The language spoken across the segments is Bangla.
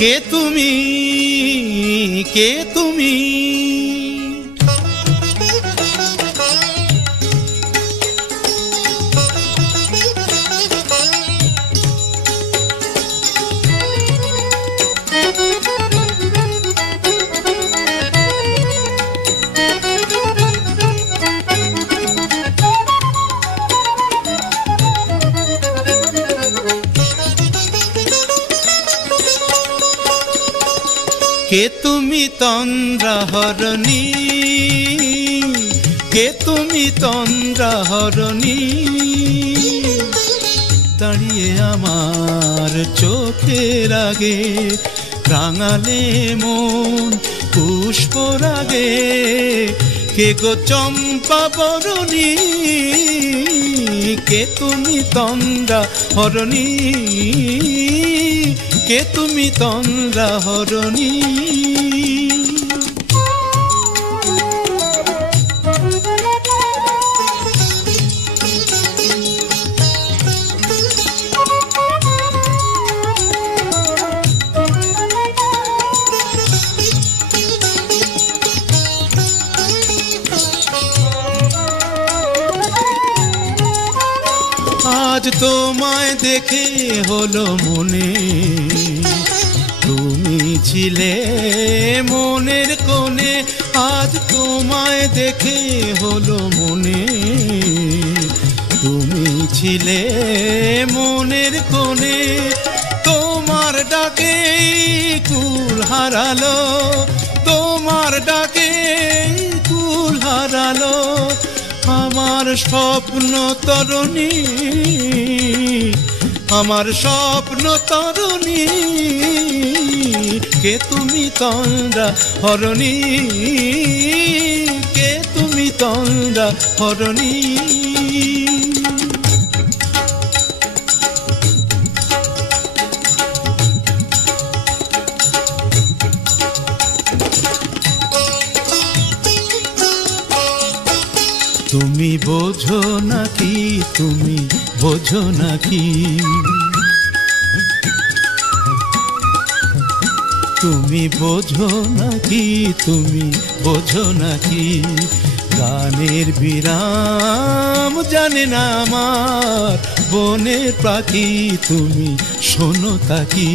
কে তুমি, কে তুমি? কে তুমি তন্দ্রাহরণী, কে তুমি তন্দ্রাহরণী? দাঁড়িয়ে আমার চোখের আগে রাঙালে মন পুষ্পরাগে। কে গো চম্পা বরণী, কে তুমি তন্দ্রাহরণী? কে তুমি তন্দ্রাহরণী? আজ তোমায় দেখে হলো মনে, তুমি ছিলে মনের কোণে। আজ তোমায় দেখে হলো মনে, তুমি ছিলে মনের কোণে। তোমার ডাকে কুল হারালো, তোমার ডাকে কুল হারালো আমার স্বপ্ন তরুণী, আমার স্বপ্ন তরুণী। কে তুমি তন্দ্রাহরণী, কে তুমি তন্দ্রাহরণী? তুমি বোঝো নাকি, তুমি বোঝো নাকি? তুমি বোঝো নাকি, তুমি বোঝো নাকি? গানের বিরাম জানে না আমার বনের পাখি, তুমি শোনো তাকি।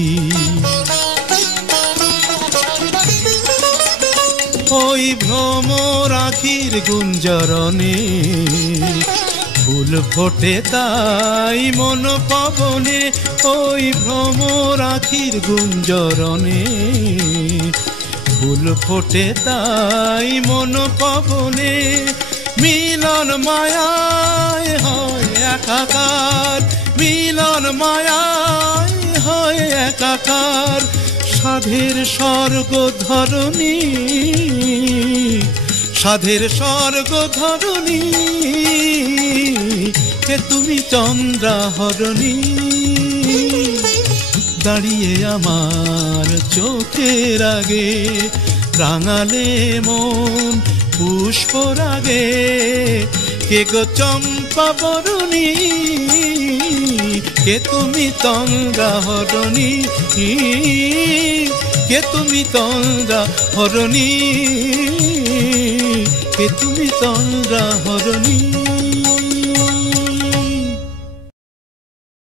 ওই ভ্রমর আখির গুঞ্জরণে ফুল ফোটে তাই মন পবনে। ওই ভ্রমর আখির গুঞ্জরণে ফুল ফোটে তাই মন পবনে। মিলন মায়ায় হয় একাকার, মিলন মায়ায় হয় একাকার। সাধের স্বর্গ ধরণী, সাধের স্বর্গ ধরণী। কে তুমি চন্দ্রাহরণী? দাঁড়িয়ে আমার চোখের আগে রাঙালে মন পুষ্পরাগে। কে গো চম্পা বরণী, কে তুমি তন্দ্রাহরণী? কে তুমি তন্দ্রাহরণী? কে তুমি তন্দ্রাহরণী?